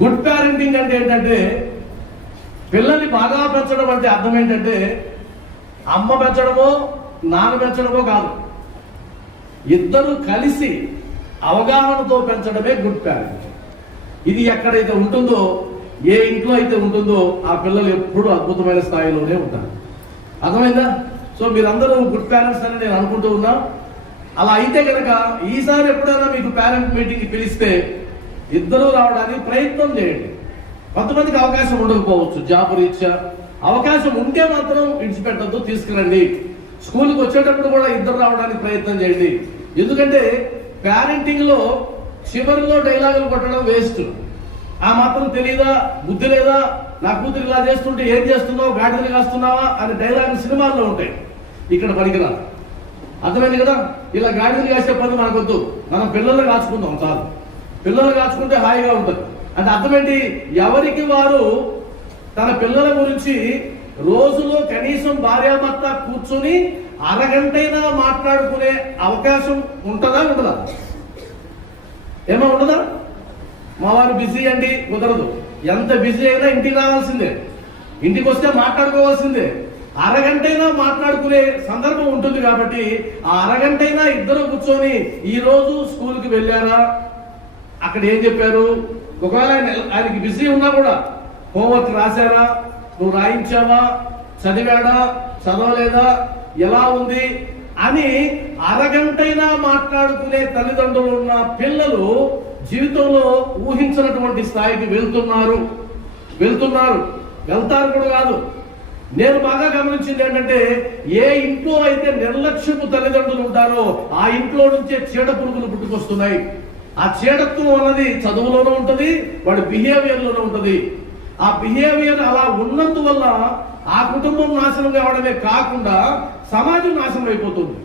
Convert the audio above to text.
Good parenting అంటే ఏంటంటే పిల్లల్ని బాగా పెంచడం అంటే అర్థం ఏంటంటే అమ్మ పెంచడమో నాన్న పెంచడమో కాదు, ఇద్దరు కలిసి అవగాహనతో పెంచడమే గుడ్ పేరెంటింగ్. ఇది ఎక్కడైతే ఉంటుందో, ఏ ఇంట్లో అయితే ఉంటుందో ఆ పిల్లలు ఎప్పుడూ అద్భుతమైన స్థాయిలోనే ఉంటారు. అర్థమైందా? సో మీరందరూ గుడ్ పేరెంట్స్ అని నేను అనుకుంటూ ఉన్నా. అలా అయితే కనుక ఈసారి ఎప్పుడైనా మీకు పేరెంట్ మీటింగ్కి పిలిస్తే ఇద్దరూ రావడానికి ప్రయత్నం చేయండి. కొంతమందికి అవకాశం ఉండకపోవచ్చు, జాబ్ రీత్యా. అవకాశం ఉంటే మాత్రం విడిచిపెట్టద్దు, తీసుకురండి. స్కూల్కి వచ్చేటప్పుడు కూడా ఇద్దరు రావడానికి ప్రయత్నం చేయండి. ఎందుకంటే పేరెంటింగ్ లో చివరిలో డైలాగులు కొట్టడం వేస్ట్. ఆ మాత్రం తెలియదా, బుద్ధి లేదా, నా కూతురు ఇలా చేస్తుంటే ఏం చేస్తున్నావు, గాడిదలు కాస్తున్నావా అని డైలాగులు సినిమాల్లో ఉంటాయి. ఇక్కడ పనికిరాదు. అర్థమైంది కదా? ఇలా గాడిదలు కాసే పని మనకొద్దు, మనం పిల్లల్ని కాచుకుందాం చాలు. పిల్లలు కాచుకుంటే హాయిగా ఉంటుంది. అంటే అర్థమేంటి? ఎవరికి వారు తన పిల్లల గురించి రోజులో కనీసం భార్యాభర్త కూర్చుని అరగంటైనా మాట్లాడుకునే అవకాశం ఉంటుందా? ఉండదా? ఏమో ఉండదా? మా వారు బిజీ అండి, కుదరదు. ఎంత బిజీ అయినా ఇంటికి రావాల్సిందే, ఇంటికి వస్తే మాట్లాడుకోవాల్సిందే. అరగంటైనా మాట్లాడుకునే సందర్భం ఉంటుంది. కాబట్టి ఆ అరగంటైనా ఇద్దరు కూర్చొని ఈ రోజు స్కూల్కి వెళ్ళారా, అక్కడ ఏం చెప్పారు, ఒకవేళ ఆయనకి బిజీ ఉన్నా కూడా హోంవర్క్ రాశారా, నువ్వు రాయించావా, చదివాడా, చదవలేదా, ఎలా ఉంది అని అరగంటైనా మాట్లాడుకునే తల్లిదండ్రులు ఉన్న పిల్లలు జీవితంలో ఊహించినటువంటి స్థాయికి వెళ్తారు కూడా కాదు. నేను బాగా గమనించింది ఏంటంటే, ఏ ఇంట్లో అయితే నిర్లక్ష్యపు తల్లిదండ్రులు ఉంటారో ఆ ఇంట్లో నుంచే చీడ పురుగులు పుట్టుకొస్తున్నాయి. ఆ చీడత్వం అన్నది చదువులోనే ఉంటుంది, వాడి బిహేవియర్ లోనే ఉంటుంది. ఆ బిహేవియర్ అలా ఉన్నందువల్ల ఆ కుటుంబం నాశనం కావడమే కాకుండా సమాజం నాశనం అయిపోతుంది.